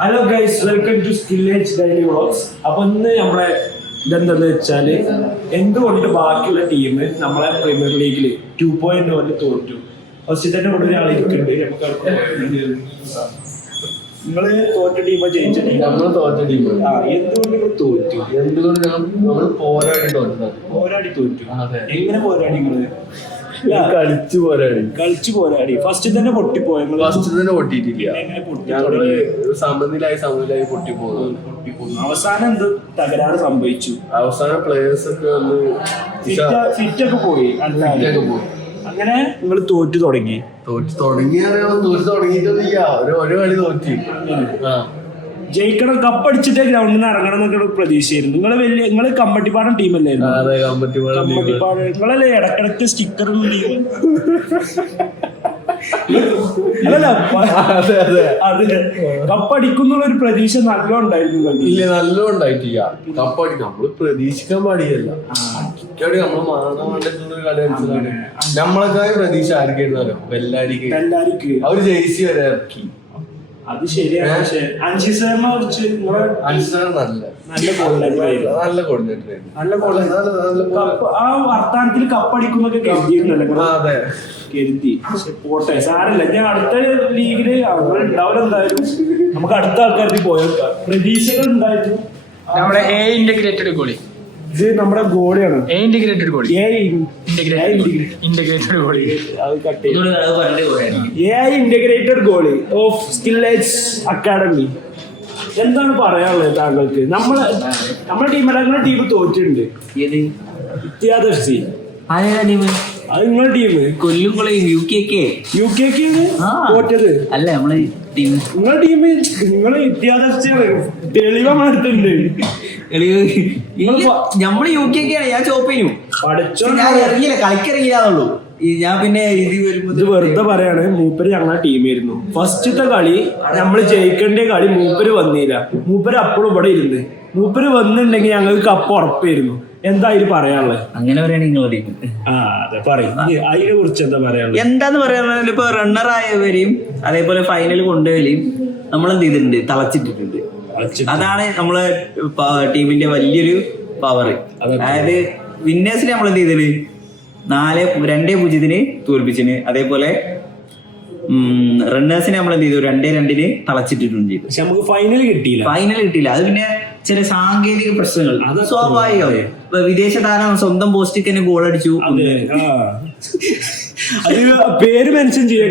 Hello guys, welcome to Skillage daily vlogs. അപ്പൊ ഇന്ന് നമ്മളെ ഇതെന്താന്ന് വെച്ചാല് എന്തുകൊണ്ട് ബാക്കിയുള്ള ടീം നമ്മളെ പ്രീമിയർ ലീഗിൽ 2.0 തോറ്റു. ഫസ്റ്റ് തന്നെ ഇവിടെ ഒരാൾ ഇരിക്കുന്നുണ്ട്. നിങ്ങള് തോറ്റ ടീമോ ജയിച്ച ടീം? നമ്മൾ തോറ്റ ടീം. എന്തുകൊണ്ട് നിങ്ങൾ തോറ്റു? എന്തുകൊണ്ട് നമ്മൾ പോരാടി തോറ്റത്? പോരാടി തോറ്റു. എങ്ങനെ പോരാടി നിങ്ങള്? കളിച്ചു പോരാടി. ഫസ്റ്റ് തന്നെ പൊട്ടിപ്പോയ? ഫസ്റ്റ് തന്നെ പൊട്ടിയിട്ടില്ല. ഞങ്ങള് സമനിലായി പൊട്ടിപ്പോകുന്നു. അവസാനം എന്ത് തകരാറ് സംഭവിച്ചു? അവസാനം പ്ലേയേഴ്സ് ഒക്കെ ഒന്ന് ഫിറ്റ് ഒക്കെ പോയി. അങ്ങനെ നിങ്ങൾ തോറ്റു തുടങ്ങി. തോറ്റു തുടങ്ങിയിട്ടൊന്നുമില്ല. ഒരു കളി തോറ്റി. ജയിക്കണം, കപ്പടിച്ചിട്ടേ ഗ്രൗണ്ടിൽ നിന്ന് ഇറങ്ങണം എന്നൊക്കെ പ്രതീക്ഷയായിരുന്നു. നിങ്ങള് കമ്പട്ടിപ്പാടം ടീമല്ലായിരുന്നു? കമ്പട്ടിപ്പാട് നിങ്ങളല്ലേ ഇടക്കിടക്ക് സ്റ്റിക്കർ അല്ലല്ല, അത് കപ്പടിക്കുന്നുള്ള ഒരു പ്രതീക്ഷ നല്ല ഉണ്ടായിരുന്നു. ഇല്ല, നല്ല ഉണ്ടായിട്ടില്ല. കപ്പടി നമ്മള് പ്രതീക്ഷിക്കാൻ പാടില്ല. നമ്മള് മാറാൻ കളി കളിച്ചതാണ്. നമ്മളൊക്കെ പ്രതീക്ഷ ആർക്കായിരുന്നല്ലോ? എല്ലാരിക്ക് അവര് ജയിച്ച് വരെ ഇറക്കി. അത് ശരിയാണ്. പക്ഷെ അൻഷി സാറിനെ കുറിച്ച് നല്ല ആ വർത്താനത്തിൽ കപ്പടിക്കുന്നൊക്കെ കരുതിയിരുന്നല്ലോ. കരുതി. പക്ഷെ പോട്ടെ, സാരല്ല. ഞാൻ അടുത്ത ലീഗില് അവർ ഉണ്ടാവില്ല. എന്തായാലും നമുക്ക് അടുത്ത ആൾക്കാർക്ക് പോയേക്കാം. പ്രതീക്ഷകൾ ഉണ്ടായിരുന്നു. നമ്മുടെ എ ഇന്റഗ്രേറ്റഡ് ഗോളി, ഇത് നമ്മുടെ ഗോളിയാണ്. എ ഇന്റഗ്രേറ്റഡ് ഗോളി, ഇന്റഗ്രേറ്റഡ് ഗോളി. അത് കട്ട് ചെയ്തു. ഇന്റഗ്രേറ്റഡ് ഗോളി ഓഫ് സ്കില്ലേജ് അക്കാഡമി. എന്താണ് പറയാനുള്ളത് താങ്കൾക്ക്? നമ്മുടെ ടീം തോറ്റിട്ടുണ്ട്. ഇത്യാദർശി അത് നിങ്ങളുടെ ടീം കൊല്ലുംകുളം യു കെ തോറ്റത് അല്ല. നമ്മള് നിങ്ങളുടെ ടീം നിങ്ങള് ഇത്യാദർശിയാണ്. തെളിവെടുത്തുണ്ട്. നമ്മള് യു കെ ഞാൻ ചോപ്പ് ചെയ്യും. ഞാൻ ഇറങ്ങിയില്ല, കളിക്കിറങ്ങില്ലാന്നുള്ളൂ. ഞാൻ പിന്നെ ഇത് വെറുതെ പറയാണ്. മൂപ്പര് ഞങ്ങളുടെ ടീമായിരുന്നു. ഫസ്റ്റത്തെ കളി നമ്മള് ജയിക്കേണ്ട കളി മൂപ്പര് വന്നില്ല. മൂപ്പര് അപ്പോഴും ഇവിടെ ഇരുന്ന്. മൂപ്പര് വന്നിട്ടുണ്ടെങ്കിൽ ഞങ്ങൾക്ക് കപ്പ് ഉറപ്പായിരുന്നു. എന്താ അതിന് പറയാനുള്ളത്? അങ്ങനെ പറയുകയാണെങ്കിൽ നിങ്ങളെ ടീം അതെ പറയും. അതിനെ കുറിച്ച് എന്താ പറയാനുള്ളത്? എന്താന്ന് പറയാനുള്ളത്? ഇപ്പൊ റണ്ണർ ആയവരെയും അതേപോലെ ഫൈനൽ കൊണ്ടുപോയാലും നമ്മളെന്ത് ചെയ്തിട്ടുണ്ട്? തളച്ചിട്ടിട്ടുണ്ട്. അതാണ് നമ്മളെ ടീമിന്റെ വലിയൊരു പവർ. അതായത് വിന്നേഴ്സിനെ നമ്മളെന്ത് ചെയ്തത് 2-0 തോൽപ്പിച്ചിന്. അതേപോലെ റണ്ണേഴ്സിനെ നമ്മളെന്ത് ചെയ്തു? 2-2 തളച്ചിട്ടിട്ടുണ്ട് ചെയ്തു. പക്ഷെ നമുക്ക് ഫൈനൽ കിട്ടിയില്ല. അത് പിന്നെ ചില സാങ്കേതിക പ്രശ്നങ്ങൾ, അത് സ്വാഭാവികമായി. ഇപ്പൊ വിദേശ താരം സ്വന്തം പോസ്റ്റിക്ക് തന്നെ ഗോൾ അടിച്ചു. പേര് മെൻഷൻ ചെയ്യാൻ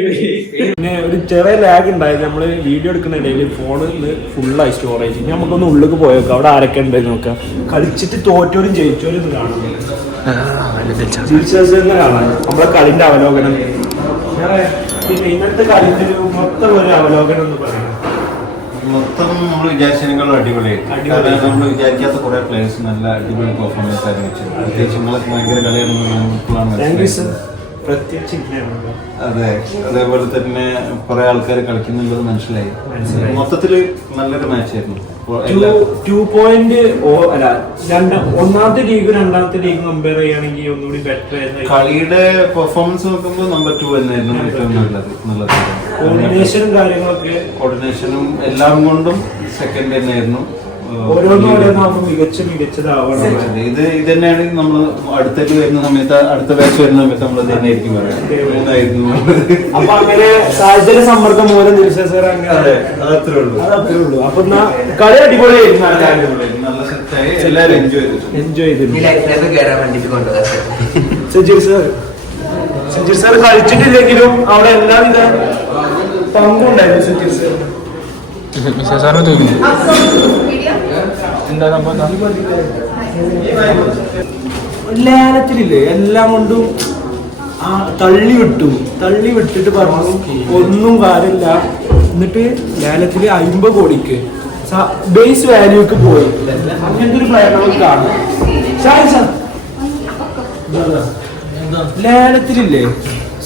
പിന്നെ ഒരു ചെറിയ ലാഗ് ഉണ്ടായത്. നമ്മള് വീഡിയോ എടുക്കുന്ന ഇടയിൽ ഫോണിൽ ഫുള്ളായി സ്റ്റോറേജ്. നമുക്കൊന്ന് ഉള്ളിലേക്ക് പോയേക്കാം. അവിടെ ആരൊക്കെ ഉണ്ടെന്ന് നോക്കാം. കളിച്ചിട്ട് തോറ്റോരും ജയിച്ചോരും കാണാൻ നമ്മളെ കളിന്റെ അവലോകനം. പിന്നെ ഇന്നത്തെ കളിന്റെ മൊത്തം ഒരു അവലോകനം എന്ന് പറയുന്നത് മൊത്തം നമ്മൾ വിചാരിച്ചതിനേക്കാളും അടിപൊളിയായിട്ട്. കാരണം നമ്മൾ വിചാരിക്കാത്ത കുറെ പ്ലേയേഴ്സ് നല്ല അടിപൊളി പെർഫോമൻസ് ആയിരുന്നു വെച്ചത്. പ്രത്യേകിച്ച് നിങ്ങളൊക്കെ ഭയങ്കര കളിയാണെന്ന്. അതെ, അതേപോലെ തന്നെ കുറെ ആൾക്കാർ കളിക്കുന്നുള്ളത് മനസ്സിലായി. മൊത്തത്തില് നല്ലൊരു മാച്ച് ആയിരുന്നു. ഒന്നാമത്തെ ലീഗ് രണ്ടാമത്തെ ലീഗ് കമ്പയർ ചെയ്യുകയാണെങ്കിൽ ഒന്നുകൂടി ബെറ്റർ ആയിരുന്നു. കളിയുടെ പെർഫോമൻസ് നോക്കുമ്പോൾ നമ്പർ 2 തന്നെയായിരുന്നു ഏറ്റവും നല്ലത്. കോർഡിനേഷനും കാര്യങ്ങളൊക്കെ, കോർഡിനേഷനും എല്ലാം കൊണ്ടും സെക്കൻഡ് തന്നെയായിരുന്നു. മികച്ചതാവണം. ഇത് തന്നെയാണ് നമ്മൾ അടുത്തേക്ക് വരുന്ന സമയത്ത്, അടുത്ത ബാച്ച് വരുന്ന സമയത്ത് നമ്മൾ തന്നെ ആയിരിക്കും പറയാം. അപ്പൊ അങ്ങനെ സാഹചര്യ സമ്മർദ്ദം മൂലം അതത്രേ ഉള്ളൂ. അപ്പൊ കളി അടിപൊളിയായിരുന്നു. നല്ല സെറ്റായി, എല്ലാവരും എൻജോയ് ചെയ്തു. സജീർ സാർ കളിച്ചിട്ടില്ലെങ്കിലും അവിടെ എല്ലാവിധ പങ്കുണ്ടായിരുന്നു. സജീർ സാർ ലേലത്തിലില്ലേ എല്ലാം കൊണ്ടും തള്ളി വിട്ടിട്ട് പറഞ്ഞു ഒന്നും കാര്യമില്ല. എന്നിട്ട് ലേലത്തില് 50 കോടിക്ക് ബേസ് വാല്യൂക്ക് പോയി. അങ്ങനത്തെ ഒരു പ്ലെയർ നമുക്ക് കാണാം. ലേലത്തിലില്ലേ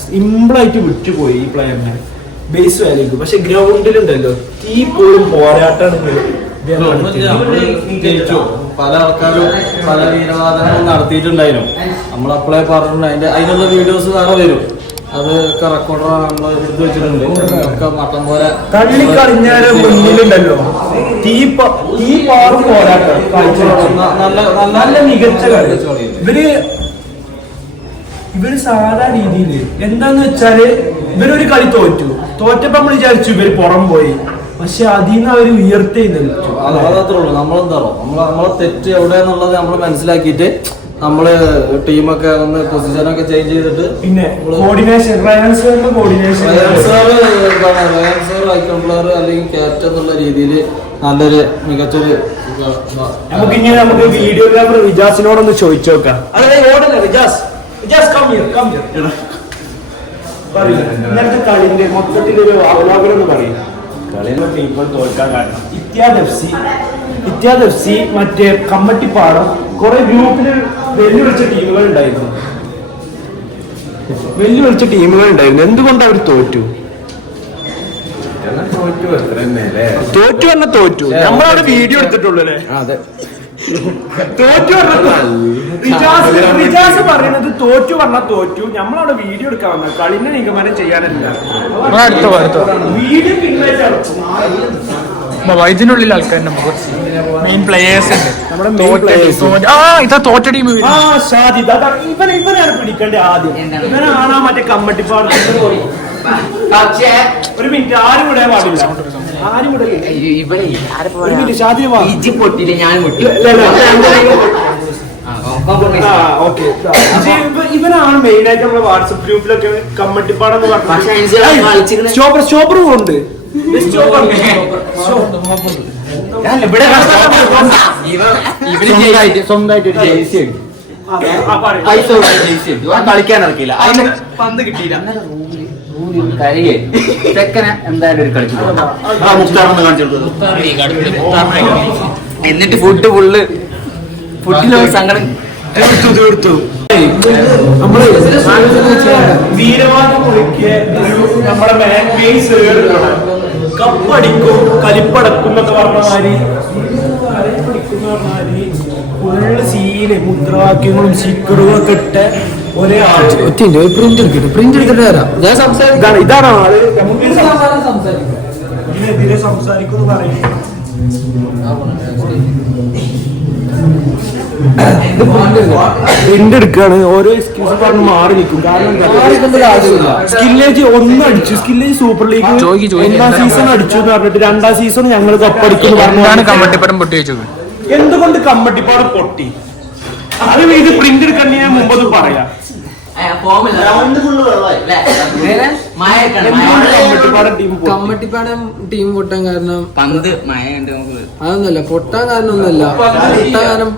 സിമ്പിളായിട്ട് വിട്ടുപോയി ഈ പ്ലെയറിനെ ബേസ് വാല്യൂക്ക്. പക്ഷെ ഗ്രൗണ്ടിലുണ്ടല്ലോ ഈ പോലും പോരാട്ടാണ്. പല ആൾക്കാരും പല വീരവാദങ്ങളും നടത്തിയിട്ടുണ്ടായിരുന്നു. നമ്മളപ്പോഴേ പറഞ്ഞിട്ടുണ്ട്. അതിനുള്ള വീഡിയോസ് വേറെ വരും. അതൊക്കെ റെക്കോർഡറാണ് നമ്മൾ എടുത്ത് വെച്ചിട്ടുണ്ട്. ഒക്കെ മട്ടം പോലെ തള്ളിക്കളിഞ്ഞാല് മുന്നിലുണ്ടല്ലോ തീ പാറും പോരാട്ടോ. നല്ല മികച്ച കളി. ഇവര് സാധാ രീതിയില് എന്താന്ന് വെച്ചാല് ഇവരൊരു കളി തോറ്റപ്പോ നമ്മൾ വിചാരിച്ചു ഇവര് പുറം പോയി, പക്ഷെ അതിൽ നിന്ന് അവര് ഉയർത്തെഴുന്നേൽച്ചു. അതത്രേ ഉള്ളൂ. നമ്മളെന്താണോ നമ്മളെ തെറ്റ് എവിടെയെന്നുള്ളത് നമ്മൾ മനസ്സിലാക്കിയിട്ട് നമ്മള് ടീമൊക്കെ ഒന്ന് പൊസിഷനൊക്കെ ചേഞ്ച് ചെയ്തിട്ട് പിന്നെ കോർഡിനേഷൻ റയൻ സാർ ഐക്കംപ്ലർ അല്ലെങ്കിൽ ക്യാപ്റ്റൻ എന്നുള്ള രീതിയിൽ നല്ലൊരു മികച്ചൊരു നമുക്ക് വീഡിയോഗ്രാഫർ വിജാസിനോടൊന്ന് ചോദിച്ചു നോക്കാം. ഇന്നത്തെ കളിന്റെ മൊത്തത്തിലൊരു അവലോകനം എന്ന് പറയും. കളിയിൽ ഇപ്പോൾ തോൽക്കാൻ കാരണം ഇത്യാദ് എഫ് സി മറ്റേ കമ്മട്ടിപ്പാടം കുറെ ഗ്രൂപ്പില് വെല്ലുവിളിച്ച ടീമുകൾ ഉണ്ടായിരുന്നു. എന്തുകൊണ്ട് അവർ തോറ്റു നമ്മളവിടെ വീഡിയോ എടുത്തിട്ടുള്ളൂ അല്ലേ? റിജാസ് പറയുന്നത് തോറ്റു പറഞ്ഞാൽ തോറ്റു, നമ്മളവിടെ വീഡിയോ എടുക്കാൻ വന്ന കളിന്റെ നിഗമനം ചെയ്യാനല്ല. വീഡിയോ ഇതിനുള്ളിൽ ആൾക്കാരുടെ മെയിൻ പ്ലേയേഴ്സ് ഉണ്ട്. ഇതാ തോറ്റ ടീം. ഇവനാണ് പിടിക്കേണ്ട ആദ്യം. ഇവനാണ് മറ്റേ കമ്മട്ടിപ്പാട്. ഒരു മിനിറ്റ്, ആരും കൂടെ പാടില്ല. ഇവനാണ് മെയിൻ ആയിട്ട് നമ്മുടെ വാട്സപ്പ് ഗ്രൂപ്പിലൊക്കെ കമ്മട്ടിപ്പാടെന്ന് പറഞ്ഞു. സ്റ്റോപ്പറും ഉണ്ട്. സ്വന്തമായിട്ട് ഒരു ജേഴ്സി ഉണ്ട്. കളിക്കാൻ ഇറക്കില്ല, അതിന് പന്ത് കിട്ടിയില്ല. എന്നിട്ട് ഫുഡിന് സങ്കടം തീർത്തു. നമ്മള് വീരവാദം കുളിക്ക് നമ്മുടെ കപ്പടിക്കും കലിപ്പടക്കും എന്നൊക്കെ പറഞ്ഞ മാതിരി ഫുള്ള് സീന് മുദ്രാവാക്യങ്ങളും സ്റ്റിക്കറുകളും ഒക്കെ ഇട്ട് ഒരേ ആള് പ്രിന്റ് എടുത്തിട്ട് വരാം. ഞാൻ സംസാരിക്കാം. ഇതാണ് ആള്. ഇതിനെതിരെ സംസാരിക്കും പറയും. പ്രിന്റ് എടുക്കാണ്, ഓരോ എക്സ്ക്യൂസ് പറഞ്ഞ് മാറി നിൽക്കും. കാരണം സ്കില്ലേജ് ഒന്നും അടിച്ചു, സ്കില്ലേജ് സൂപ്പർ ലീഗ് ഒന്നാം സീസൺ അടിച്ചു എന്ന് പറഞ്ഞിട്ട് രണ്ടാം സീസൺ ഞങ്ങൾ കപ്പടിക്കുന്നു പറഞ്ഞു. കമ്മട്ടിപ്പടം പൊട്ടി വെച്ചത് എന്തുകൊണ്ട് കമ്മട്ടിപ്പാടം പൊട്ടി? അത് ഇത് പ്രിന്റ് എടുക്കണ ഞാൻ മുമ്പത് പറയാം. കമ്മട്ടിപ്പാടം ടീം പൊട്ടാൻ കാരണം പന്ത് മഴ ഉണ്ട്. അതൊന്നല്ല, പൊട്ടാൻ കാരണം ഒന്നല്ല. പൊട്ടാൻ കാരണം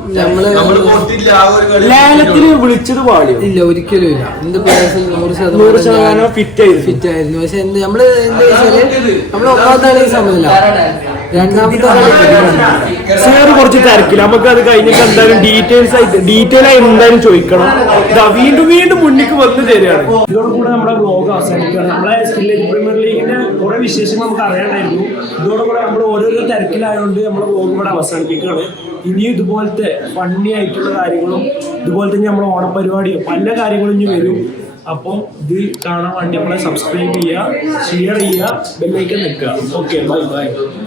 ലേലത്തിന് വിളിച്ചത് പാടിയോ? ഇല്ല, ഒരിക്കലും ഇല്ല. എന്ത് പ്ലേയേഴ്സിൽ 100% ഫിറ്റ് ആയിരുന്നു. പക്ഷെ നമ്മള് എന്താ വെച്ചാല് നമ്മള് ഒന്നാമത്തെ കളി സമയമില്ല, രണ്ടാമത്തെ സാറ് കുറച്ച് തിരക്കില്ല. നമുക്ക് അത് കഴിഞ്ഞിട്ട് എന്തായാലും ഡീറ്റെയിൽ ആയി എന്തായാലും ചോദിക്കണം. വീണ്ടും മുന്നിക്ക് വന്നു തരികയാണ്. ഇതോടുകൂടെ നമ്മുടെ വ്ലോഗ് അവസാനിക്കുകയാണ്. നമ്മളെ സ്കില്ലേജ് പ്രീമിയർ ലീഗിന്റെ കുറെ വിശേഷങ്ങൾ നമുക്ക് അറിയാനായിരുന്നു. ഇതോടുകൂടെ നമ്മൾ ഓരോരോ തിരക്കിലായതുകൊണ്ട് നമ്മുടെ വ്ലോഗ് കൂടെ അവസാനിപ്പിക്കുകയാണ്. ഇനിയും ഇതുപോലത്തെ ഫണ്ണി ആയിട്ടുള്ള കാര്യങ്ങളും ഇതുപോലെ തന്നെ നമ്മുടെ ഓണപരിപാടിയും പല കാര്യങ്ങളും ഇനി വരും. അപ്പം ഇത് കാണാൻ വേണ്ടി നമ്മളെ സബ്സ്ക്രൈബ് ചെയ്യുക, ഷെയർ ചെയ്യുക, ബെല്ലൈക്കൻ നിൽക്കുക. Okay, by.